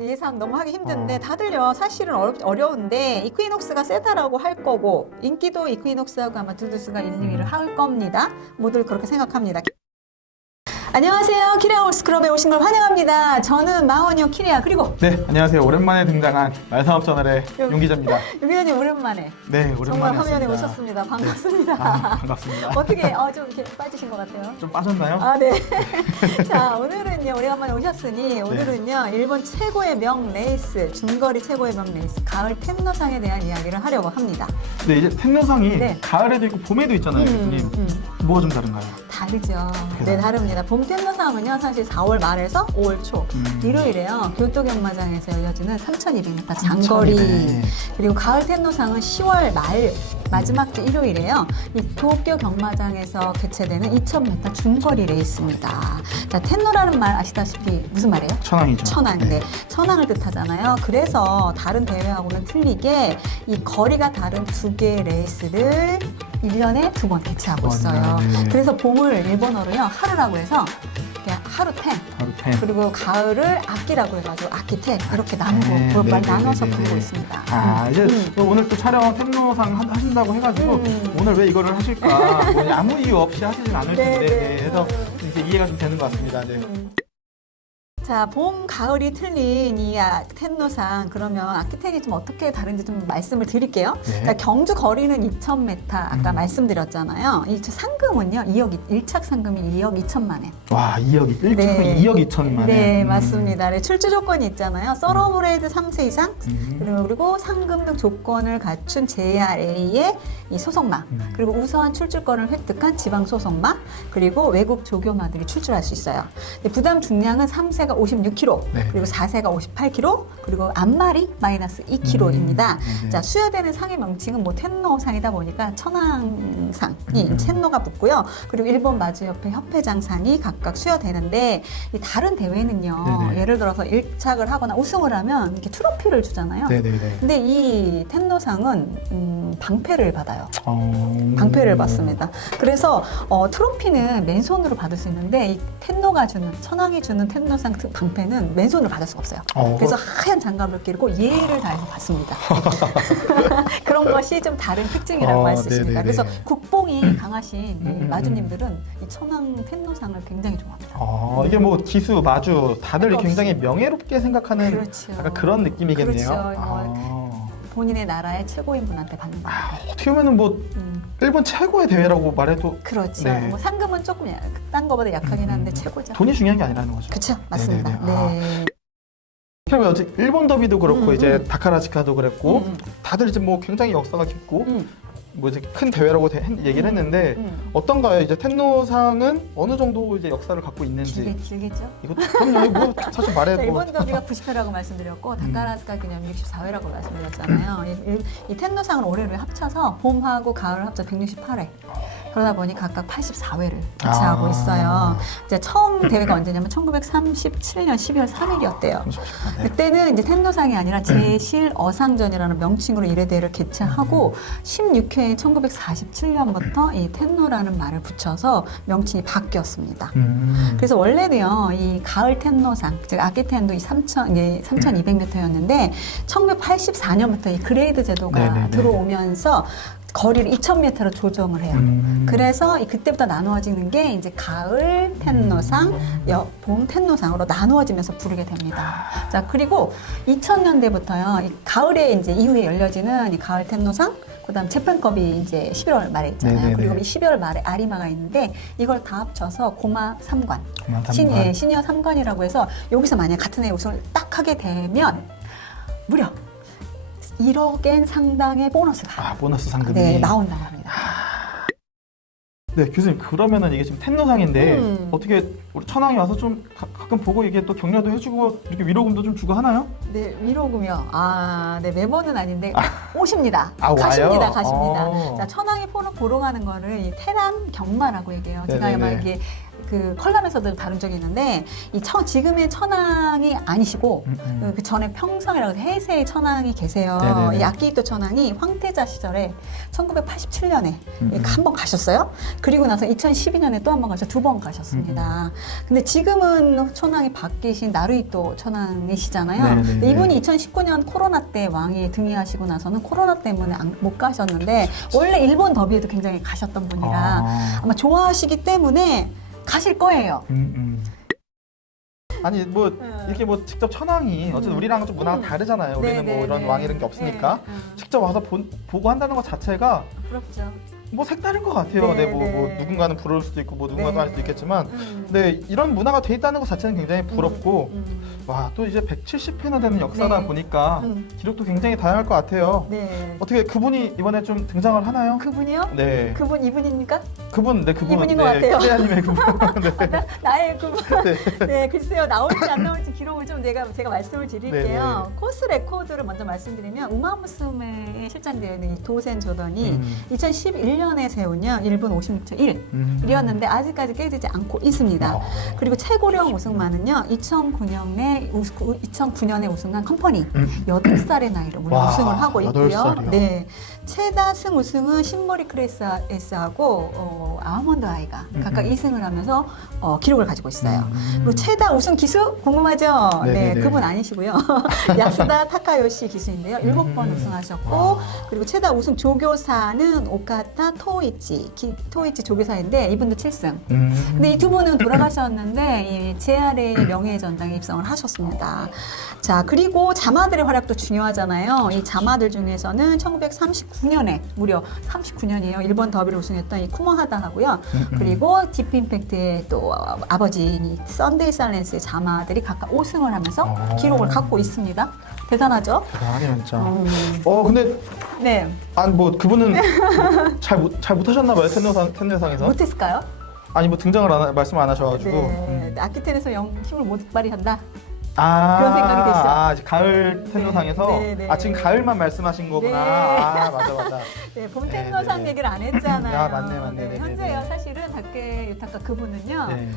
예상 너무 하기 힘든데 다들요 사실은 어려운데 이퀴녹스가 세다라고 할 거고 인기도 이퀴녹스하고 아마 두두스가 1, 2위를 할 겁니다. 모두 그렇게 생각합니다. 안녕하세요. 키리아홀스 클럽에 오신 걸 환영합니다. 저는 마원이요 키리아 그리고 네, 안녕하세요. 오랜만에 등장한 말산업 저널의 용 기자입니다. 용 기자님 오랜만에 네, 오랜만에 정말 화면에 왔습니다. 오셨습니다. 반갑습니다. 반갑습니다. 어떻게 좀 이렇게 빠지신 것 같아요? 좀 빠졌나요? 아, 네. 자, 오늘은요, 오래간만에 오셨으니, 오늘은요, 일본 최고의 명 레이스, 중거리 최고의 명 레이스, 가을 텐노상에 대한 이야기를 하려고 합니다. 네, 이제 텐노상이 네. 가을에도 있고 봄에도 있잖아요, 교수님. 뭐가 좀 다른가요? 다르죠. 네, 다릅니다. 봄 텐노상은요, 사실 4월 말에서 5월 초, 일요일에요, 교토 경마장에서 열려지는 3,200m 장거리. 3,200. 그리고 가을 텐노상은 10월 말, 마지막 주 일요일에요. 이 도쿄 경마장에서 개최되는 2,000m 중거리 레이스입니다. 자, 텐노라는 말 아시다시피 무슨 말이에요? 천왕이죠. 천왕, 네. 천왕을 뜻하잖아요. 그래서 다른 대회하고는 틀리게 이 거리가 다른 두 개의 레이스를 1년에 2번 개최하고 있어요. 네. 그래서 봄을 일본어로요, 하루라고 해서 그냥 하루텐, 바로 텐. 그리고 가을을 악기라고 해가지고 악기텐 이렇게 네, 나누고 네, 나눠서 네, 네, 부르고 네. 있습니다. 아, 이제 오늘 또 촬영 텐노상 하신다고 해가지고 오늘 왜 이거를 하실까? 뭐 아무 이유 없이 하시진 않을 네, 텐데 네. 그래서 이제 이해가 좀 되는 것 같습니다. 네. 자, 봄, 가을이 틀린 이 텐노상 그러면 악기텐이 좀 어떻게 다른지 좀 말씀을 드릴게요. 네. 자, 경주 거리는 2,000m 아까 말씀드렸잖아요. 이 상금은요, 1착 상금이 2억 2천만 원. 와, 2억, 1차 네. 2억 2천만 원. 네, 맞습니다. 네, 출주 조건이 있잖아요. 서러브레이드 3세 이상, 그리고 상금 등 조건을 갖춘 JRA의 이 소속마, 그리고 우수한 출주권을 획득한 지방 소속마, 그리고 외국 조교마들이 출주할 수 있어요. 네, 부담 중량은 3세가 56kg, 네. 그리고 4세가 58kg, 그리고 앞말이 마이너스 2kg입니다. 네. 자, 수여되는 상의 명칭은 뭐 텐노상이다 보니까 천왕상이 텐노가 붙고요. 그리고 일본 마주 협회 협회장상이 각각 수여되는데 이 다른 대회는요. 네네. 예를 들어서 1착을 하거나 우승을 하면 이렇게 트로피를 주잖아요. 네네네. 근데 이 텐노상은 방패를 받아요. 방패를 음. 받습니다. 그래서 트로피는 맨손으로 받을 수 있는데 이 텐노가 주는 천왕이 주는 텐노상 방패는 맨손으로 받을 수가 없어요. 그래서 하얀 장갑을 끼고 예의를 다해서 받습니다. 그런 것이 좀 다른 특징이라고 할 수 있습니다. 네네네. 그래서 국뽕이 강하신 이 마주님들은 이 천왕 텐노상을 굉장히 좋아합니다. 이게 뭐 기수, 마주 다들 그거 굉장히 없이. 명예롭게 생각하는 그렇죠. 약간 그런 느낌이겠네요. 그렇죠. 본인의 나라의 최고인 분한테 받는 거예요. 어떻게 보면 뭐 일본 최고의 대회라고 말해도 그렇죠. 네. 뭐 상금은 조금 딴 거보다 약하긴 한데 최고죠. 돈이 중요한 게 아니라는 거죠. 그렇죠. 맞습니다. 네네네. 네. 그리고 어제 일본 더비도 그렇고 이제 다카라지카도 그랬고 음. 다들 이제 뭐 굉장히 역사가 깊고 음. 뭐 이제 큰 대회라고 얘기를 했는데 어떤가요? 이제 텐노상은 어느 정도 이제 역사를 갖고 있는지 길겠죠? 이것도 그럼요. 뭐 사실 자, 말해도 일본 더비가 90회라고 말씀드렸고 다카라스카 기념 64회라고 말씀드렸잖아요. 이 텐노상을 올해로 합쳐서 봄하고 가을을 합쳐 168회. 그러다 보니 각각 84회를 개최하고 있어요. 이제 처음 대회가 언제냐면 1937년 12월 3일이었대요. 그때는 이제 텐노상이 아니라 제실 어상전이라는 명칭으로 1회 대회를 개최하고 16회인 1947년부터 이 텐노라는 말을 붙여서 명칭이 바뀌었습니다. 그래서 원래는요, 이 가을 텐노상, 즉 아키텐도 이 3,200m였는데 1984년부터 이 그레이드 제도가 네네네. 들어오면서 거리를 2,000m로 조정을 해요. 그래서 그때부터 나누어지는 게 이제 가을 텐노상, 봄 텐노상으로 나누어지면서 부르게 됩니다. 자, 그리고 2000년대부터요, 이 가을에 이제 이후에 열려지는 이 가을 텐노상, 그다음 재판컵이 이제 11월 말에 있잖아요. 네네네. 그리고 이 12월 말에 아리마가 있는데 이걸 다 합쳐서 고마 3관, 고마 3관. 시니어 3관이라고 해서 여기서 만약 같은 해 우승을 딱 하게 되면 무려 1억엔 상당의 보너스가 보너스 상금이 나온다고 합니다. 네, 교수님 그러면은 이게 지금 텐노상인데 어떻게 우리 천왕이 와서 좀 가끔 보고 이게 또 격려도 해주고 이렇게 위로금도 좀 주고 하나요? 네, 위로금요. 네, 매번은 아닌데 오십니다. 와요? 가십니다. 자, 천왕이 보러 가는 거를 이 태남 경마라고 얘기해요. 제가 네네네. 막 이게 그 컬럼에서도 다룬 적이 있는데 지금의 천황이 아니시고 그 전에 평성이라고 해서 해세의 천황이 계세요. 네네네. 이 아키히토 천황이 황태자 시절에 1987년에 한 번 가셨어요. 그리고 나서 2012년에 또 한 번 가셔서 2번 가셨습니다. 근데 지금은 천황이 바뀌신 나루히토 천황이시잖아요. 네네네. 근데 이분이 2019년 코로나 때 왕위 등위하시고 나서는 코로나 때문에 못 가셨는데 원래 일본 더비에도 굉장히 가셨던 분이라 아마 좋아하시기 때문에 가실 거예요. 아니 뭐 이렇게 뭐 직접 천황이 어쨌든 우리랑 좀 문화가 다르잖아요. 우리는 뭐 이런 왕 이런 게 없으니까 직접 와서 보고 한다는 것 자체가 부럽죠. 뭐 색다른 것 같아요. 네, 뭐 네. 누군가는 부러울 수도 있고 뭐 누군가는 네, 할 수도 네. 있겠지만 근데 이런 문화가 돼 있다는 것 자체는 굉장히 부럽고 와 또 이제 170회나 되는 역사다 네. 보니까 기록도 굉장히 다양할 것 같아요. 네. 어떻게 그분이 이번에 좀 등장을 하나요? 그분이요? 네. 그분 이분입니까? 그분 이분인 것 같아요. 키레아님의 그분. 네. 나의 그분. 네. 네, 글쎄요. 나올지 안 나올지 기록을 좀 제가 말씀을 드릴게요. 코스 레코드를 먼저 말씀드리면 우마무스메에 실장되어 있는 이 도센 조던이 2011년에 세운요. 1분 56초 1이었는데 아직까지 깨지지 않고 있습니다. 그리고 최고령 우승만은요. 2009년에 우승한 컴퍼니 8살의 나이로 물론 와, 우승을 하고 있고요. 8살이요? 네. 최다승 우승은 신머리 크레스하고 아몬드 아이가 각각 2승을 하면서 기록을 가지고 있어요. 그리고 최다 우승 기수 궁금하죠? 네네네. 네, 그분 아니시고요. 야스다 타카요시 기수인데요. 7번 우승하셨고 그리고 최다 우승 조교사는 오카타 토이치 조교사인데 이분도 7승. 근데 이 두 분은 돌아가셨는데 이 JRA 명예전당에 입성을 하셨습니다. 자, 그리고 자마들의 활약도 중요하잖아요. 이 자마들 중에서는 1939년에 무려 39년이에요. 일본 더비를 우승했던 이 쿠모하다 하고요. 그리고 딥임팩트의 또 아버지인 이 썬데이 살렌스의 자마들이 각각 5승을 하면서 기록을 갖고 있습니다. 대단하죠? 대단하네요 진짜. 근데 네. 아니 뭐 그분은 잘 못하셨나 봐요 텐노상에서. 못했을까요? 아니 뭐 말씀 안 하셔가지고. 네. 아키텐에서 힘을 못 발휘한다. 아, 그런 생각이 드시죠? 이제 가을 텐노상에서 네, 네. 지금 가을만 말씀하신 거구나. 네. 맞아. 네, 봄 네, 텐노상 네, 네. 얘기를 안 했잖아요. 아, 맞네. 네, 네, 현재요, 네. 사실은 다케 유타카 그분은요, 네.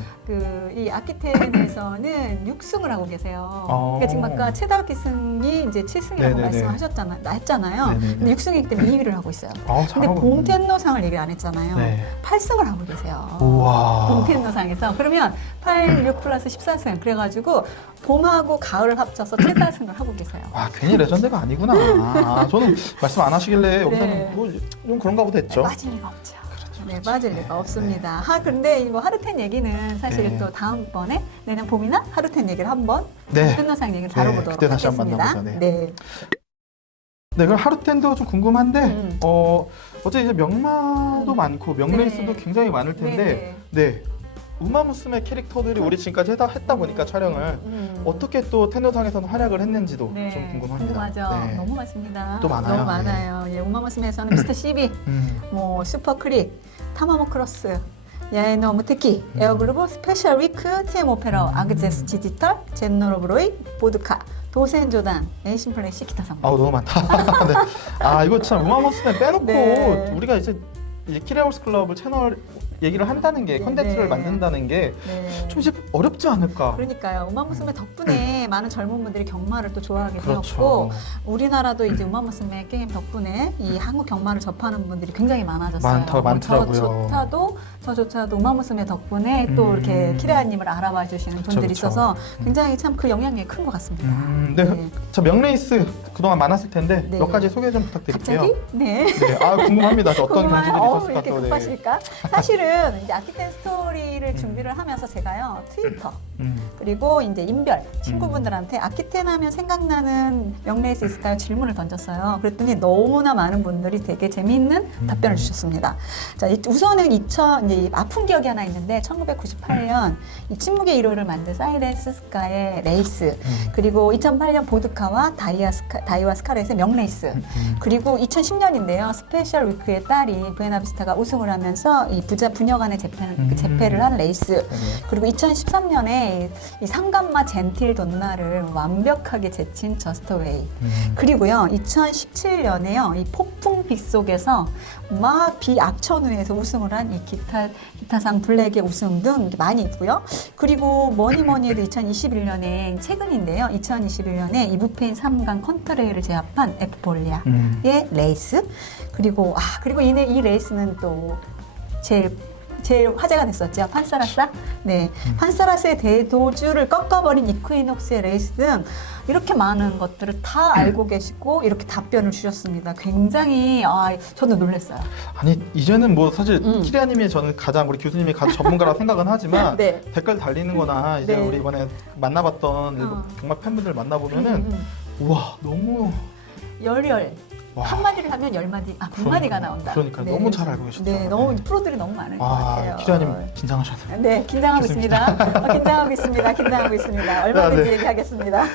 이 아키텐에서는 6승을 하고 계세요. 그러니까 지금 아까 최다 기승이 이제 7승이라고 네, 네, 네. 했잖아요. 네, 네, 네. 근데 6승이기 때문에 2위를 하고 있어요. 근데 잘하고 봄 있네. 텐노상을 얘기를 안 했잖아요. 네. 8승을 하고 계세요. 우와. 봄 텐노상에서. 그러면 8, 6 플러스 14승. 그래가지고 봄하고 가을을 합쳐서 최다승을 하고 계세요. 와 괜히 레전드가 아니구나. 저는 말씀 안 하시길래 여기서는 네. 뭐 좀 그런가 보다 했죠. 빠질 리가 없죠. 네, 빠질 리가 없습니다. 근데 이거 하루텐 얘기는 사실 네. 또 다음번에 내년 봄이나 하루텐 얘기를 한번 네. 텐노상 얘기를 네, 다뤄보도록 그때 다시 한번 하겠습니다. 만나보죠. 네. 네, 그럼 하루텐도 좀 궁금한데 어제 이제 명마도 음. 많고 명레이스도 네. 굉장히 많을 텐데 네. 우마무스메 캐릭터들이 우리 지금까지 했다 보니까 촬영을 어떻게 또 텐노상에서는 활약을 했는지도 네, 좀 궁금합니다. 궁금하죠. 네. 너무 많습니다. 또 많아요. 너무 많아요. 예, 우마무스메에서는 미스터 CB, 뭐 슈퍼크릭, 타마모 크로스, 야에노 특히 에어글로브 스페셜 위크, TM 오페라, 아그제스 디지털, 젠노로브로이, 보드카, 도센조단, 에이신 플래시, 기타 상품. 아우 너무 많다. 네. 이거 참 우마무스메 빼놓고 네. 우리가 이제 키레하우스 클럽을 채널 얘기를 한다는 게 네, 컨텐츠를 네. 만든다는 게 좀 이제 어렵지 않을까. 그러니까요. 우마무스메 덕분에 많은 젊은 분들이 경마를 또 좋아하게 그렇죠. 되었고 우리나라도 이제 우마무스메 게임 덕분에 이 한국 경마를 접하는 분들이 굉장히 많아졌어요. 많더라고요. 저조차도 우마무스메 덕분에 또 이렇게 키레아님을 알아봐 주시는 분들이 그쵸. 있어서 굉장히 참 그 영향력이 큰 것 같습니다. 네. 저 명레이스 그동안 많았을 텐데 네. 몇 가지 소개 좀 부탁드릴게요. 갑자기? 네. 네. 궁금합니다. 저 어떤 경주들이 있었을까 이렇게 또. 네. 급하실까? 사실은 이제 아키텐 스토리를 준비를 하면서 제가요 트위터 그리고 이제 인별 친구분들한테 아키텐 하면 생각나는 명레이스 있을까요? 질문을 던졌어요. 그랬더니 너무나 많은 분들이 되게 재미있는 답변을 주셨습니다. 자, 우선은 이제 아픈 기억이 하나 있는데 1998년 이 침묵의 일요일을 만든 사이렌스 스카의 레이스 그리고 2008년 보드카와 다이아 스카 다이와 스카렛의 명레이스. 그리고 2010년인데요. 스페셜 위크의 딸이 부에나비스타가 우승을 하면서 이 부녀 간의 재패를 한 레이스. 그리고 2013년에 이 상감마 젠틸 돈나를 완벽하게 제친 저스트 웨이. 그리고요, 2017년에요, 이 폭풍 빗속에서 막 비악천후에서 우승을 한 이 기타상 블랙의 우승 등 많이 있고요. 그리고 뭐니 해도 2021년에 최근인데요. 2021년에 이브페인 3강 컨트레이를 제압한 에프폴리아의 레이스. 그리고 이 레이스는 또 제일 화제가 됐었죠. 판사라사. 네. 판사라스의 대도주를 꺾어버린 이퀴녹스의 레이스 등 이렇게 많은 것들을 다 알고 계시고 이렇게 답변을 주셨습니다. 굉장히 저도 놀랐어요. 아니 이제는 뭐 사실 키리아님이 저는 가장 우리 교수님이 가장 전문가라고 생각은 하지만 네. 댓글 달리는거나 이제 네. 우리 이번에 만나봤던 일본 정말 팬분들 만나보면은 우와 너무 열혈. 와. 한마디를 하면 10마디, 100마디가 나온다. 그러니까 네. 너무 잘 알고 계시더라고요. 네, 너무 프로들이 너무 많은 것 같아요. 키리아님 긴장하셔서. 네, 긴장하고 있습니다. 긴장하고 있습니다. 긴장하고 있습니다. 얼마든지 네. 얘기하겠습니다.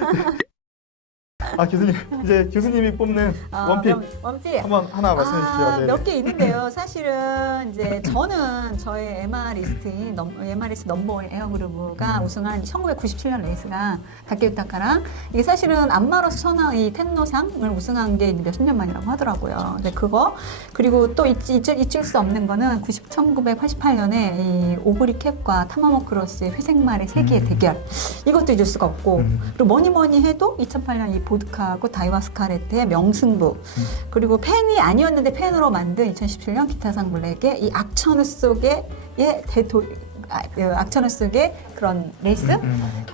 교수님 이제 교수님이 뽑는 원픽 원픽. 한번 하나 말씀해 주시죠. 네. 몇 개 있는데요. 사실은 이제 저는 저의 MR리스트 넘버원 에어그루브가 우승한 1997년 레이스가 다케유타카랑 이게 사실은 안마로스 이 텐노상을 우승한 게 몇십 년 만이라고 하더라고요. 근데 그거 그리고 또 잊을 수 없는 거는 1988년에 이 오브리 캡과 타마모 크로스의 회색말의 세기의 대결 이것도 잊을 수가 없고 그리고 뭐니 해도 2008년 이 보드카하고 다이와 스카레트의 명승부 그리고 팬이 아니었는데 팬으로 만든 2017년 기타상 블랙의 이 악천후 속의 악천후 속의 그런 레이스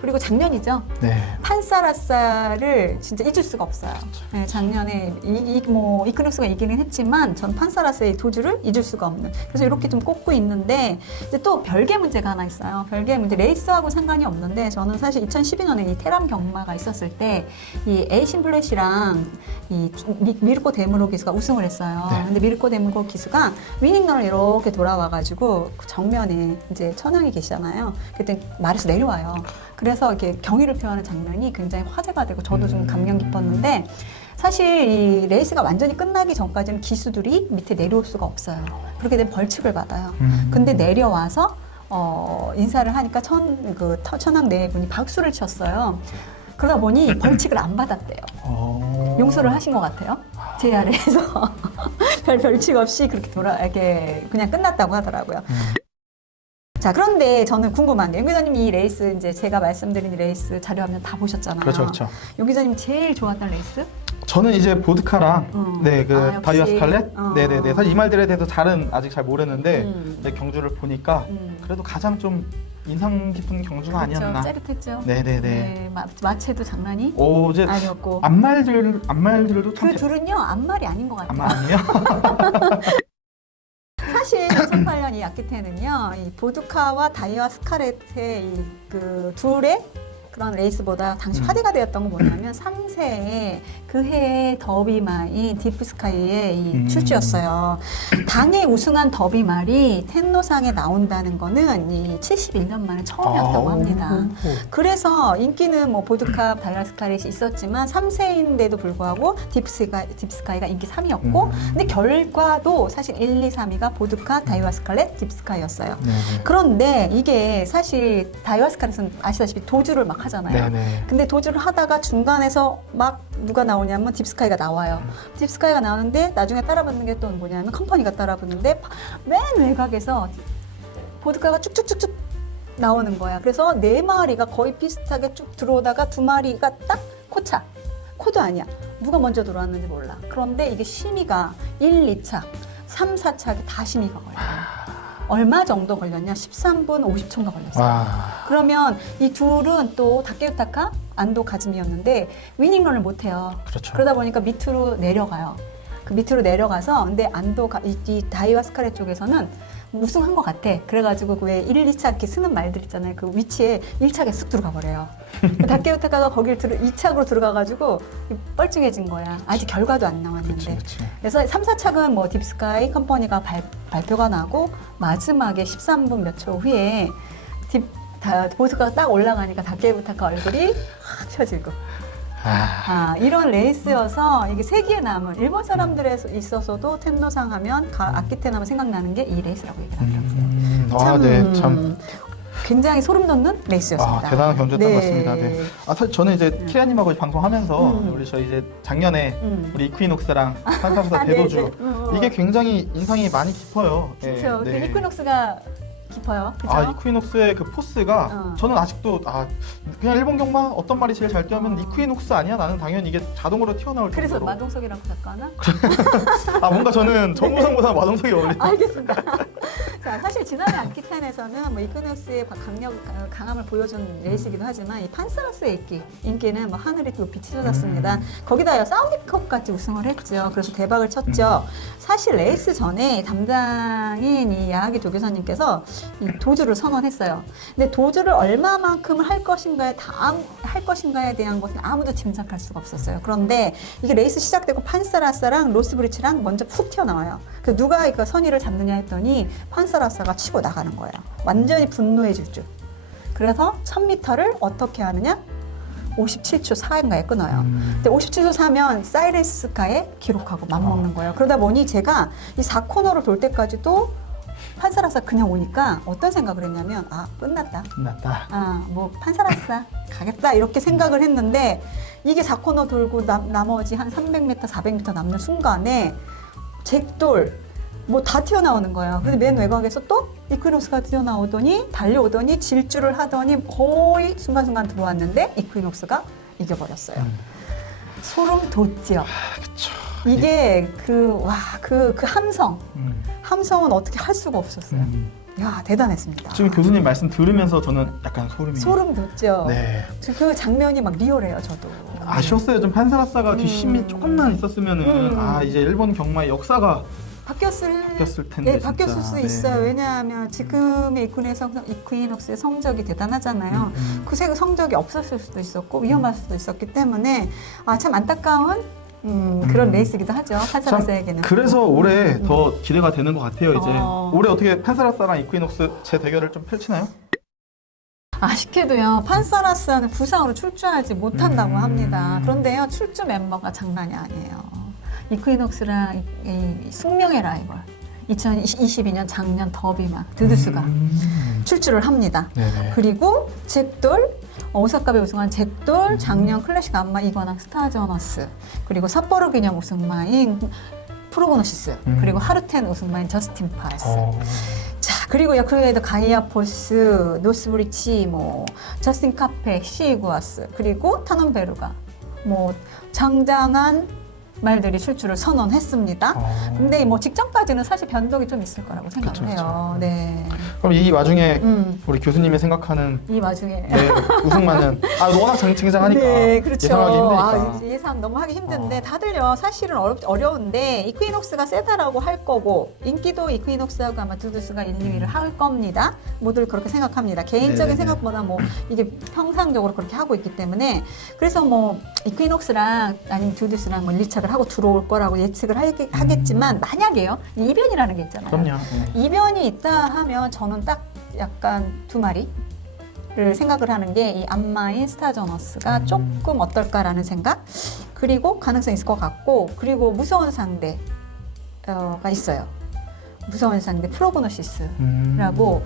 그리고 작년이죠. 네. 판사라사를 진짜 잊을 수가 없어요. 네, 작년에 이크닉스가 이기긴 했지만 전 판사라사의 도주를 잊을 수가 없는. 그래서 이렇게 좀 꼽고 있는데 이제 또 별개 문제가 하나 있어요. 별개 문제 레이스하고 상관이 없는데 저는 사실 2012년에 이 테람 경마가 있었을 때 이 에이신 블래시랑 이 미르코 데무로 기수가 우승을 했어요. 네. 근데 미르코 데무로 기수가 위닝런을 이렇게 돌아와가지고 그 정면에 이제 천왕이 계시잖아요. 그때 말에서 내려와요. 그래서 이렇게 경의를 표하는 장면이 굉장히 화제가 되고 저도 좀 감명 깊었는데 사실 이 레이스가 완전히 끝나기 전까지는 기수들이 밑에 내려올 수가 없어요. 그렇게 되면 벌칙을 받아요. 근데 내려와서 인사를 하니까 천왕 네 분이 박수를 쳤어요. 그러다 보니 벌칙을 안 받았대요. 용서를 하신 것 같아요. JR에서 별 벌칙 없이 그렇게 이렇게 그냥 끝났다고 하더라고요. 자, 그런데 저는 궁금한 게, 용 기자님 이 레이스, 이제 제가 말씀드린 레이스 자료화면 다 보셨잖아요. 그렇죠. 용 기자님 제일 좋았던 레이스? 저는 이제 보드카랑 역시. 다이와 스칼렛? 네네네. 사실 이 말들에 대해서 아직 잘 모르는데 이제 경주를 보니까 그래도 가장 좀 인상 깊은 경주가 아니었나. 그렇죠. 짜릿했죠. 네네네. 네, 마체도 장난이 이제 아니었고. 앞말들도 참. 그 둘은요, 앞말이 아닌 것 같아요. 앞말 아니에요? 사실 2008년 이 아키테는요, 이 보드카와 다이와 스카렛의 그 둘의 그런 레이스보다 당시 화제가 되었던 건 뭐냐면 3세의 그 해의 더비마인 디프스카이의 이 출주였어요. 당에 우승한 더비말이 텐노상에 나온다는 거는 이 71년 만에 처음이었다고 합니다. 그래서 인기는 보드카, 다이와스카렛이 있었지만 3세인데도 불구하고 딥스카이가 인기 3위였고 근데 결과도 사실 1, 2, 3위가 보드카, 다이와스카렛, 딥스카이였어요. 그런데 이게 사실 다이와스카렛은 아시다시피 도주를 막 하잖아요. 네네. 근데 도주를 하다가 중간에서 막 누가 나오냐면 딥스카이가 나와요. 딥스카이가 나오는데 나중에 따라붙는 게 또 뭐냐면 컴퍼니가 따라붙는데 맨 외곽에서 보드카가 쭉쭉쭉쭉 나오는 거야. 그래서 네 마리가 거의 비슷하게 쭉 들어오다가 두 마리가 딱 코도 아니야. 누가 먼저 들어왔는지 몰라. 그런데 이게 심의가 1, 2차, 3, 4차에 다 심의가 걸려요. 얼마 정도 걸렸냐? 13분 50초가 걸렸어요. 그러면 이 둘은 또 다케유타카, 안도 가즈미였는데 위닝런을 못해요. 그렇죠. 그러다 보니까 밑으로 내려가요. 그 밑으로 내려가서 근데 이 다이와 스카렛 쪽에서는 우승한 것 같아. 그래가지고 왜 1, 2차 이렇게 쓰는 말들 있잖아요. 그 위치에 1차에 쓱 들어가 버려요. 다케유타카가 거길 2착으로 들어가가지고 뻘쭘해진 거야. 아직 결과도 안 나왔는데. 그치. 그래서 3, 4착은 딥스카이 컴퍼니가 발표가 나고 마지막에 13분 몇 초 후에 보드카가 딱 올라가니까 다케유타카 얼굴이 확 펴지고 이런 레이스여서 이게 세기에 남은 일본 사람들에 있어서도 텐노상 하면 아키텐 하면 생각나는 게 이 레이스라고 얘기를 하더라고요. 네, 참. 굉장히 소름 돋는 레이스였습니다. 대단한 경주였던 것 같습니다. 네. 사실 저는 이제 키라님하고 방송하면서 우리 저 이제 작년에 우리 이퀴녹스랑 판사무사 대도주 이게 굉장히 인상이 많이 깊어요. 그렇죠. 네. 그 이퀴녹스가 깊어요. 그죠? 이퀴녹스의 그 포스가 저는 아직도 그냥 일본 경마 어떤 말이 제일 잘 뛰면 이퀴녹스 아니야? 나는 당연히 이게 자동으로 튀어나올 정도로. 그래서 마동석이라고 작가나? 뭔가 저는 정무상보다 마동석이 어울리는. 알겠습니다. 자, 사실 지난해 아키텐에서는 뭐 이퀴녹스의 강함을 보여준 레이스이기도 하지만 이 판사라스의 인기는 뭐 하늘이 높이 치솟았습니다. 거기다 사우디컵까지 우승을 했죠. 그래서 대박을 쳤죠. 사실 레이스 전에 담당인 이 야하기 조교사님께서 이 도주를 선언했어요. 근데 도주를 얼마만큼 할 것인가에 대한 것은 아무도 짐작할 수가 없었어요. 그런데 이게 레이스 시작되고 판사라사랑 로스브리치랑 먼저 푹 튀어나와요. 그 누가 이거 선의를 잡느냐 했더니 판사라사가 치고 나가는 거예요. 완전히 분노해질 줄. 그래서 1000m를 어떻게 하느냐? 57초 4인가에 끊어요. 근데 57초 4면 사이레스카에 기록하고 맞먹는 거예요. 그러다 보니 제가 이 4코너를 돌 때까지도 판사라사 그냥 오니까 어떤 생각을 했냐면 끝났다. 뭐 판사라사 가겠다 이렇게 생각을 했는데 이게 4코너 돌고 나머지 한 300m, 400m 남는 순간에 잭돌 뭐 다 튀어나오는 거예요. 근데 맨 외곽에서 또 이퀴녹스가 튀어나오더니 달려오더니 질주를 하더니 거의 순간순간 들어왔는데 이퀴녹스가 이겨버렸어요. 소름 돋죠. 그쵸. 이게 그 함성은 어떻게 할 수가 없었어요. 야, 대단했습니다. 지금 교수님 말씀 들으면서 저는 약간 소름 돋죠. 네. 그 장면이 막 리얼해요, 저도. 아쉬웠어요. 좀 판사라사가 뒷심이 조금만 있었으면은 이제 일본 경마의 역사가 바뀌었을 텐데. 네, 바뀌었을 수 있어요. 왜냐하면 지금의 이퀴녹스의 성적이 대단하잖아요. 그 성적이 없었을 수도 있었고 위험할 수도 있었기 때문에 참 안타까운 그런 레이스이기도 하죠. 판사라사에게는. 그래서 올해 더 기대가 되는 것 같아요. 이제 올해 어떻게 판사라사랑 이퀴녹스 제 대결을 좀 펼치나요? 아쉽게도요. 판사라사는 부상으로 출주하지 못한다고 합니다. 그런데요, 출주 멤버가 장난이 아니에요. 이퀴녹스랑 이 숙명의 라이벌 2022년 작년 더비막 드두스가 출주를 합니다. 네네. 그리고 잭돌 오사카에 우승한 잭돌, 작년 클래식 안마 이관왕 스타저너스, 그리고 삿포로 기념 우승마인 프로그노시스, 그리고 하루텐 우승마인 저스틴 파레스. 자, 그리고 그 외에도 가이아 포스, 노스브리치, 뭐 저스틴 카페, 시이구아스, 그리고 타논베르가 뭐 장장한 말들이 출주를 선언했습니다. 근데 뭐 직전까지는 사실 변동이 좀 있을 거라고 생각을 해요. 네. 그럼 이 와중에 우리 교수님이 생각하는 우승만은 워낙 쟁쟁하니까 네, 그렇죠. 예상하기 힘드니까. 예상 너무 하기 힘든데 다들요 사실은 어려운데 이퀴녹스가 세다라고 할 거고 인기도 이퀴녹스하고 아마 두두스가 1, 2위를 할 겁니다. 모두를 그렇게 생각합니다. 개인적인 생각보다 뭐 이게 평상적으로 그렇게 하고 있기 때문에 그래서 뭐 이퀴녹스랑 아니면 두두스랑 뭐 1차를 하고 들어올 거라고 예측을 하겠지만 만약에요 이변이라는 게 있잖아요. 그럼요. 이변이 있다 하면 저는 딱 약간 두 마리를 생각을 하는 게 이 안마인 스타저너스가 조금 어떨까라는 생각, 그리고 가능성이 있을 것 같고, 그리고 무서운 상대가 있어요. 무서운 상대 프로그노시스라고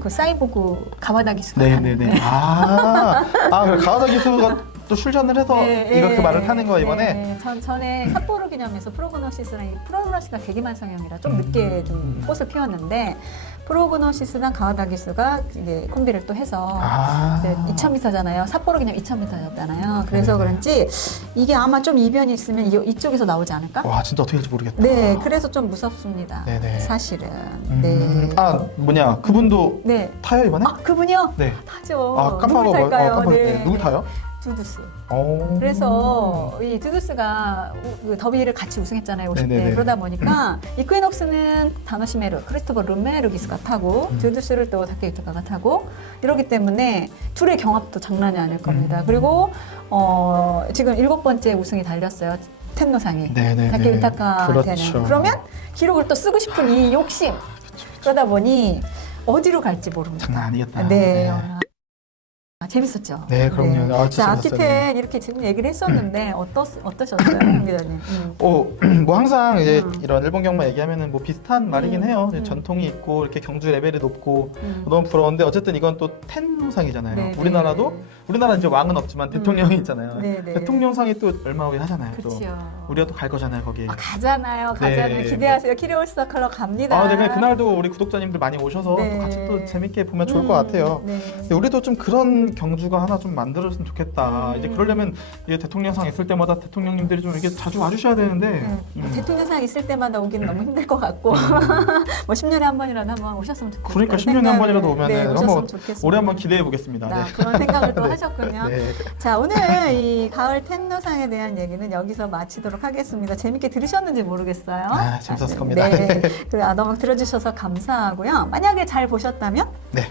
그 사이보그 가와다 기수가 네네네. 네. 그래 가와다 기수가 또 출전을 해서 그 말을 타는 거야 이번에. 전에 삿포로 기념에서 프로그노시스랑 프로그노시스가 계기만성형이라 좀 늦게 좀 꽃을 피웠는데 프로그노시스랑 가와다 기수가 이제 콤비를 또 해서 2,000m잖아요. 삿포로 기념 2,000m였잖아요. 그래서 그런지 이게 아마 좀 이변이 있으면 이쪽에서 나오지 않을까? 와 진짜 어떻게 될지 모르겠다. 네, 그래서 좀 무섭습니다. 네네. 사실은. 네. 그분도 타요 이번에? 그분이요? 네. 타죠. 깜빡하고 누굴 탈까요? 누구 타요? 두두스. 그래서 이 두두스가 그 더비를 같이 우승했잖아요, 50대. 네네네. 그러다 보니까 이퀴녹스는 다노시메르, 크리스토퍼 르메르기스가 타고 두두스를 또 다케유타카가 타고 이러기 때문에 둘의 경합도 장난이 아닐 겁니다. 그리고 지금 7번째 우승이 달렸어요. 텐노상이. 다케유타카한테는. 그렇죠. 그러면 기록을 또 쓰고 싶은 이 욕심. 그러다 보니 어디로 갈지 모릅니다. 장난 아니겠다. 네. 재밌었죠. 네, 그럼요. 아, 진짜 자, 재밌었어요. 앞뒤텐 이렇게 지금 얘기를 했었는데 어떠셨어요, 김 기자님? 뭐 항상 이제 이런 일본 경마 얘기하면은 뭐 비슷한 말이긴 해요. 이제 음. 전통이 있고 이렇게 경주 레벨이 높고 음. 너무 부러운데 어쨌든 이건 또 텐노상이잖아요. 네, 우리나라는 이제 왕은 없지만 대통령이 있잖아요. 네, 네. 대통령상이 또 얼마 후에 하잖아요. 또 그렇죠. 우리가 또 갈 거잖아요 거기. 가잖아요. 네. 기대하세요. 키리올스타 컬러 갑니다. 아, 네, 그냥 그날도 우리 구독자님들 많이 오셔서 네. 또 같이 또 재밌게 보면 좋을 것 같아요. 네. 근데 우리도 좀 그런 경주가 하나 좀 만들어졌으면 좋겠다. 이제 그러려면 이게 대통령상 있을 때마다 대통령님들이 좀 이렇게 자주 와주셔야 되는데. 대통령상 있을 때마다 오기는 너무 힘들 것 같고 뭐 10년에 한 번이라도 한번 오셨으면 좋겠어요. 그러니까 10년에 한 번이라도 오면은 한번 좋겠습니다. 올해 한번 기대해 보겠습니다. 네. 그런 생각을 또 네. 하셨군요. 네. 자, 오늘 이 가을 텐노상에 대한 얘기는 여기서 마치도록 하겠습니다. 재밌게 들으셨는지 모르겠어요. 아, 재밌었을 겁니다. 네. 너무 들어주셔서 감사하고요. 만약에 잘 보셨다면 네.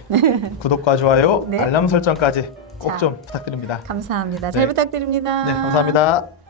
구독과 좋아요, 네. 알람 설정까지 꼭 자. 좀 부탁드립니다. 감사합니다. 네. 잘 부탁드립니다. 네, 감사합니다.